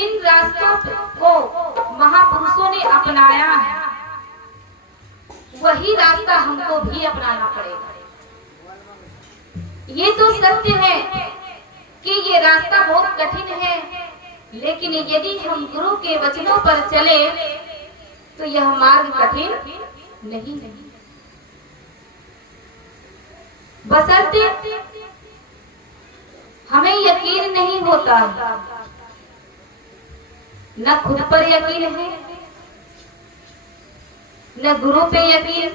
जिन रास्तों को महापुरुषों ने अपनाया है वही रास्ता हमको भी अपनाना पड़ेगा। ये तो सत्य है कि ये रास्ता बहुत कठिन है, लेकिन यदि हम गुरु के वचनों पर चले तो यह मार्ग कठिन नहीं। बशर्ते हमें यकीन नहीं होता, न खुद पर यकीन है, न गुरु पे यकीन,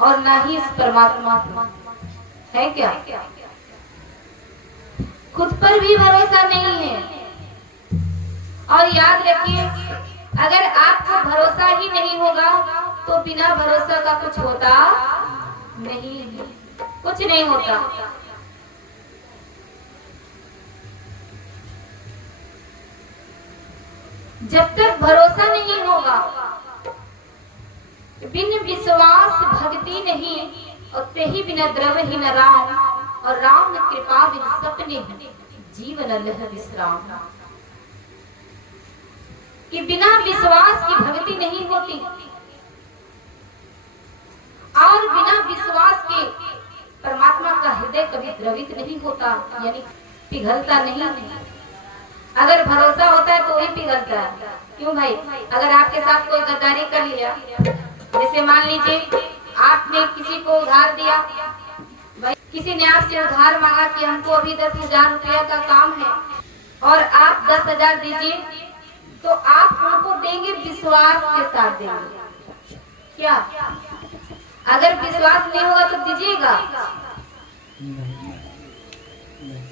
और न ही इस परमात्मा है। क्या खुद पर भी भरोसा नहीं है? और याद रखिए, अगर आपको भरोसा ही नहीं होगा तो बिना भरोसा का कुछ होता नहीं है, कुछ नहीं होता। जब तक भरोसा नहीं होगा, बिन विश्वास भक्ति नहीं, और ते ही बिना द्रव्य ही न राम, और राम कृपा बिन सपने जीवन लह विश्राम। कि बिना विश्वास की भक्ति नहीं होती, और बिना विश्वास के परमात्मा का हृदय कभी द्रवित नहीं होता, यानी पिघलता नहीं। अगर भरोसा होता है तो ही पिघलता है। क्यों भाई? अगर आपके साथ कोई गद्दारी कर लिया, जैसे मान लीजिए आपने किसी को उधार दिया, भाई किसी ने आपसे उधार मांगा कि हमको अभी 10,000 रुपया का काम है और आप 10,000 दीजिए, तो आप उनको देंगे विश्वास के साथ देंगे। क्या? अगर विश्वास नहीं होगा तो दीजिएगा?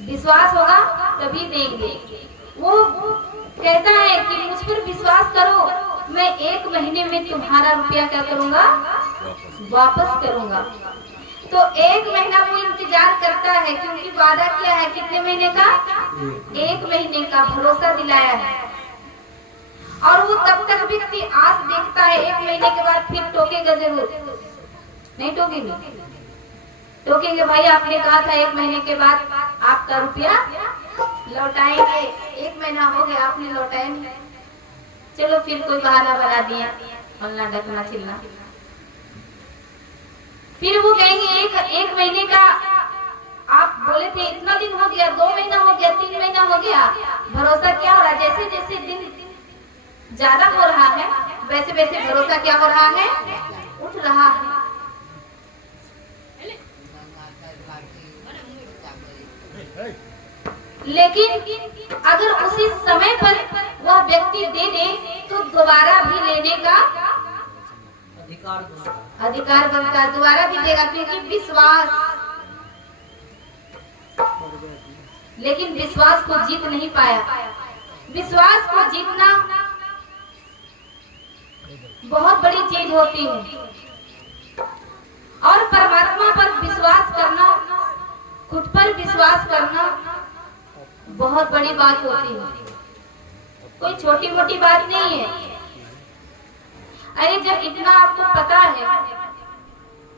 विश्वास होगा तभी देंगे। वो कहता है कि मुझ पर विश्वास करो, मैं 1 महीने में तुम्हारा रुपया क्या करूंगा? वापस करूंगा। तो 1 महीना वो इंतजार करता है, क्योंकि वादा किया है कितने महीने का? 1 महीने का भरोसा दिलाया है। और वो तब तक व्यक्ति आस देखता है, 1 महीने के बाद फिर टोकेगा जरूर, नहीं टोकेंगे? टोकेंगे, भाई आपने कहा था 1 महीने के बाद आपका रुपया लौटाएंगे, 1 महीना हो गया आपने लौटाया नहीं। चलो फिर कोई बहाना बना दिया, फलना ढकना चिल्ला। फिर वो कहेंगे एक महीने का आप बोले थे, इतना दिन हो गया, 2 महीना हो गया, 3 महीना हो गया। भरोसा क्या हो रहा है? जैसे जैसे दिन ज्यादा हो रहा है वैसे वैसे भरोसा क्या हो रहा है? उठ रहा है। लेकिन अगर उसी समय पर वह व्यक्ति दे दे तो दोबारा भी लेने का अधिकार बनता है, दोबारा भी देगा, क्योंकि विश्वास। लेकिन विश्वास को जीत नहीं पाया। विश्वास को जीतना बहुत बड़ी चीज होती है, और परमात्मा पर विश्वास करना, खुद पर विश्वास करना बहुत बड़ी बात होती है, कोई छोटी मोटी बात नहीं है। अरे जब इतना आपको पता है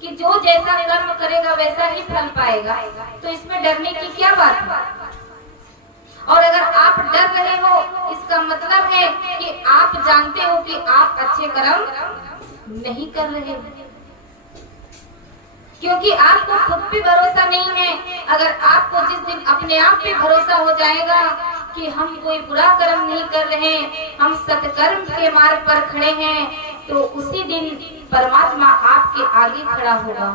कि जो जैसा कर्म करेगा वैसा ही फल पाएगा, तो इसमें डरने की क्या बात है? और अगर आप डर रहे हो, इसका मतलब है कि आप जानते हो कि आप अच्छे कर्म नहीं कर रहे हो, क्योंकि आपको खुद पे भरोसा नहीं है। अगर आपको जिस दिन अपने आप पे भरोसा हो जाएगा कि हम कोई बुरा कर्म नहीं कर रहे, हम सत्कर्म के मार्ग पर खड़े हैं, तो उसी दिन परमात्मा आपके आगे खड़ा होगा।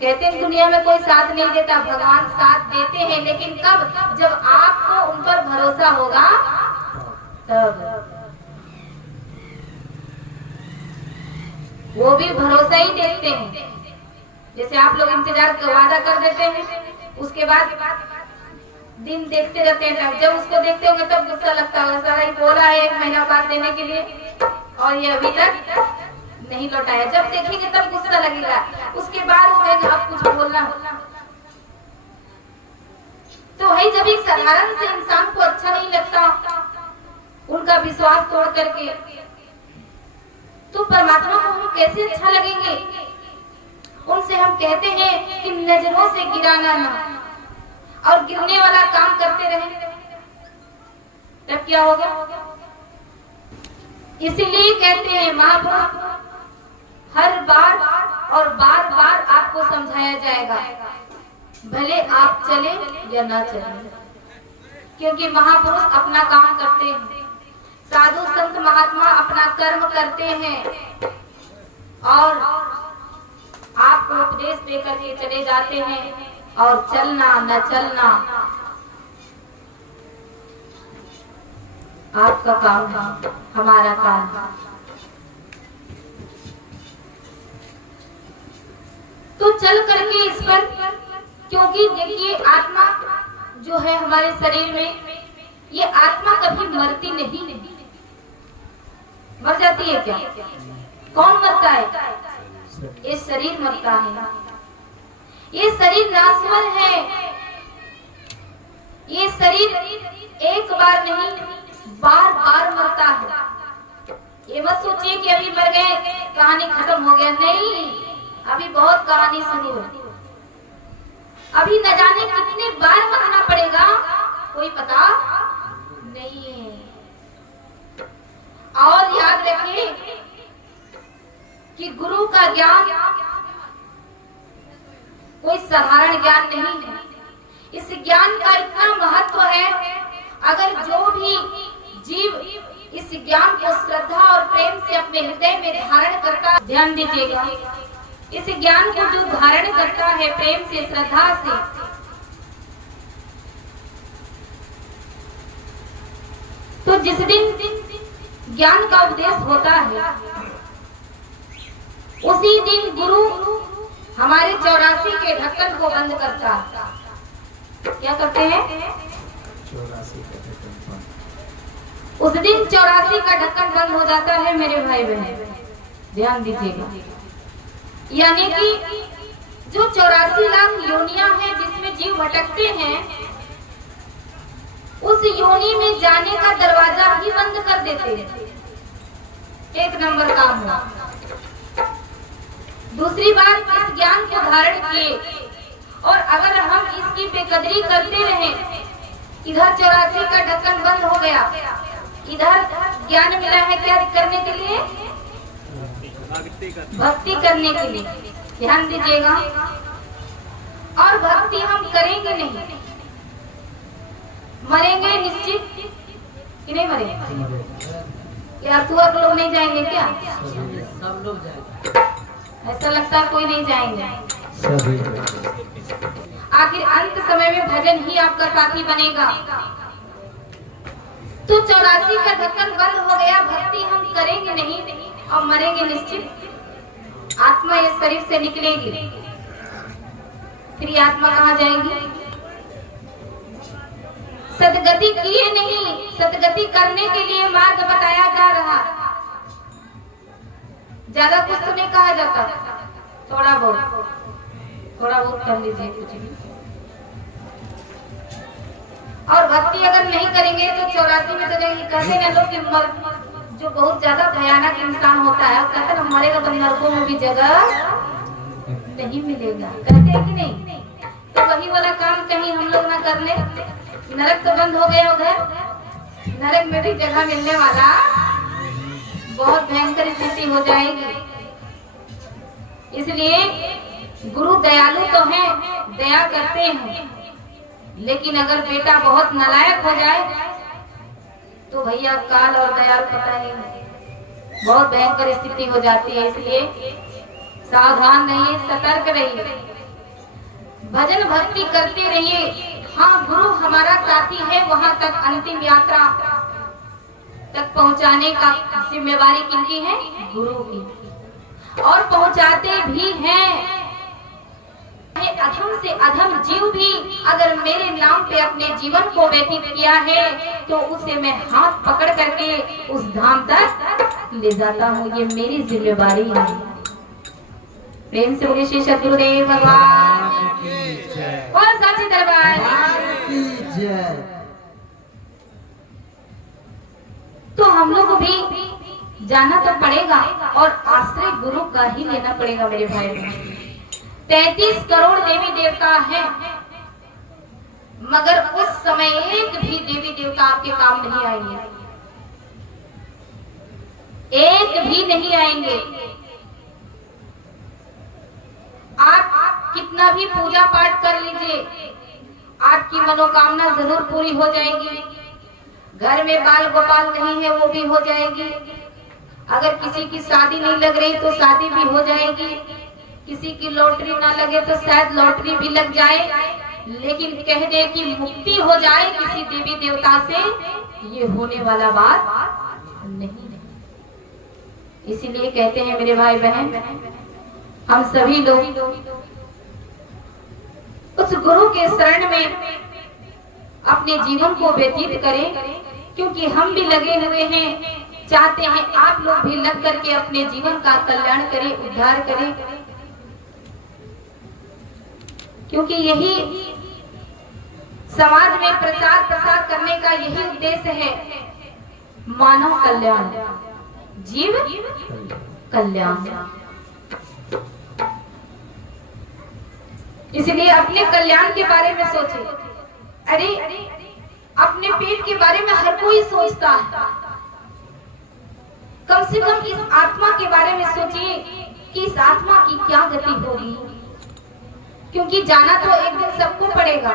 कहते हैं दुनिया में कोई साथ नहीं देता, भगवान साथ देते हैं, लेकिन कब? जब आपको उन पर भरोसा होगा तब। वो भी भरोसा ही देखते हैं। जैसे आप लोग इंतजार का वादा कर देते हैं, उसके बाद दिन देखते रहते हैं, जब उसको देखते होंगे तब गुस्सा लगता होगा, सारा ही बोला है 1 महीना बाद देने के लिए और ये अभी तक नहीं लौटाया। जब देखेंगे तब गुस्सा लगेगा, उसके बाद वो कहेंगे अब कुछ बोलना। तो भाई जब एक साधारण से इंसान को अच्छा नहीं लगता उनका विश्वास तोड़ करके, तो परमात्मा को हम कैसे अच्छा लगेंगे? उनसे हम कहते हैं कि नजरों से गिराना ना, और गिरने वाला काम करते रहे तब क्या होगा? इसीलिए कहते हैं महापुरुष हर बार और बार बार आपको समझाया जाएगा, भले आप चले या ना चले, क्योंकि महापुरुष अपना काम करते हैं, साधु संत महात्मा अपना कर्म करते हैं और आपको उपदेश दे करके चले जाते हैं। और चलना न चलना आपका काम है, हमारा काम है। तो चल करके इस पर, क्योंकि देखिए आत्मा जो है हमारे शरीर में, ये आत्मा कभी मरती नहीं। मर जाती है क्या? कौन मरता है? ये शरीर मरता है। ये शरीर नासवर है। ये शरीर एक बार नहीं बार बार मरता है। ये मत सोचिए कि अभी मर गए कहानी खत्म हो गया, नहीं, अभी बहुत कहानी शुरू है। अभी न जाने कितने बार मरना पड़ेगा कोई पता नहीं है। और याद रखिए कि गुरु का ज्ञान कोई साधारण ज्ञान नहीं है। इस ज्ञान का इतना महत्व है, अगर जो भी जीव इस ज्ञान को श्रद्धा और प्रेम से अपने हृदय में धारण करता, ध्यान दीजिएगा, इस ज्ञान को जो धारण करता है प्रेम से, श्रद्धा से, तो जिस दिन ज्ञान का उपदेश होता है उसी दिन गुरु हमारे 84 के ढक्कन को बंद करता है। क्या करते हैं? 84 का ढक्कन बंद। उस दिन 84 का ढक्कन बंद हो जाता है मेरे भाई बहन, ध्यान दीजिएगा। यानी कि जो 84 लाख योनियां हैं जिसमें जीव भटकते हैं, उस योनि में जाने का दरवाजा ही बंद कर देते हैं। एक नंबर काम हुआ। दूसरी बात, इस ज्ञान को धारण किए और अगर हम इसकी बेकदरी करते रहे, इधर 84 का ढक्कन बंद हो गया, इधर ज्ञान मिला है क्या करने के लिए? भक्ति करने के लिए, ध्यान दीजिएगा। और भक्ति हम करेंगे नहीं, मरेंगे निश्चित कि नहीं मरेंगे? या तू और लोग नहीं जाएंगे क्या? सब लोग जाएंगे। ऐसा लगता है कोई नहीं जाएंगे। सभी। आखिर अंत समय में भजन ही आपका साथी बनेगा। तो 84 का ढक्कन बंद हो गया, भक्ति हम करेंगे नहीं और मरेंगे निश्चित। आत्मा इस शरीर से निकलेगी, फिर ये आत्मा कहाँ जाएगी? सदगति किए नहीं, सदगति करने के लिए मार्ग बताया जा रहा। ज्यादा कुछ तो नहीं कहा जाता, थोड़ा बहुत कर लीजिए कुछ भी। और भक्ति अगर नहीं करेंगे तो 84 में तो जाएंगे। कहते हैं लोग कि जो बहुत ज्यादा भयानक इंसान होता है, कहते हैं मरेगा तो नरकों में भी जगह नहीं मिलेगा, कहते हैं कि नहीं? तो वही वाला काम कहीं हम लोग ना कर ले। नरक तो बंद हो गया उधर, नरक में भी जगह मिलने वाला बहुत भयंकर स्थिति हो जाएगी। इसलिए गुरु दयालु तो हैं, दया करते हैं, लेकिन अगर बेटा बहुत नालायक हो जाए तो भैया काल और दयाल पता नहीं, बहुत भयंकर स्थिति हो जाती है। इसलिए सावधान रहिए, सतर्क रहिए, भजन भक्ति करते रहिए। हाँ, गुरु हमारा साथी है, वहां तक अंतिम यात्रा तक पहुंचाने का जिम्मेवारी किनकी है? गुरु की। और पहुंचाते भी हैं। अधम से अधम जीव भी अगर मेरे नाम पे अपने जीवन को व्यतीत किया है तो उसे मैं हाथ पकड़ करके उस धाम तक ले जाता हूँ, ये मेरी जिम्मेवारी है। प्रेम से बोलिए श्री सद्गुरुदेव भगवान और साची दरबार। तो हम लोग भी जाना तो पड़ेगा और आश्रय गुरु का ही लेना पड़ेगा मेरे भाई बहन। 33 करोड़ देवी देवता हैं, मगर उस समय एक भी देवी देवता आपके काम नहीं आएंगे, एक भी नहीं आएंगे। आप कितना भी पूजा पाठ कर लीजिए, आपकी मनोकामना जरूर पूरी हो जाएगी। घर में बाल गोपाल नहीं है वो भी हो जाएगी। अगर किसी की शादी नहीं लग रही तो शादी भी हो जाएगी। किसी की लॉटरी ना लगे तो शायद लॉटरी भी लग जाए। लेकिन कह दे कि मुक्ति हो जाए किसी देवी देवता से, ये होने वाला बात नहीं। इसीलिए कहते हैं मेरे भाई बहन, हम सभी लोग उस गुरु के शरण में अपने जीवन को व्यतीत करें, क्योंकि हम भी लगे हुए हैं, चाहते हैं आप लोग भी लग करके अपने जीवन का कल्याण करें, उद्धार करें। क्योंकि यही समाज में प्रचार प्रसार करने का यही उद्देश्य है, मानव कल्याण, जीव कल्याण। इसलिए अपने कल्याण के बारे में सोचें। अरे अपने पेट के बारे में हर कोई सोचता है, कम से कम इस आत्मा के बारे में सोचिए कि इस आत्मा की क्या गति होगी, क्योंकि जाना तो एक दिन सबको पड़ेगा।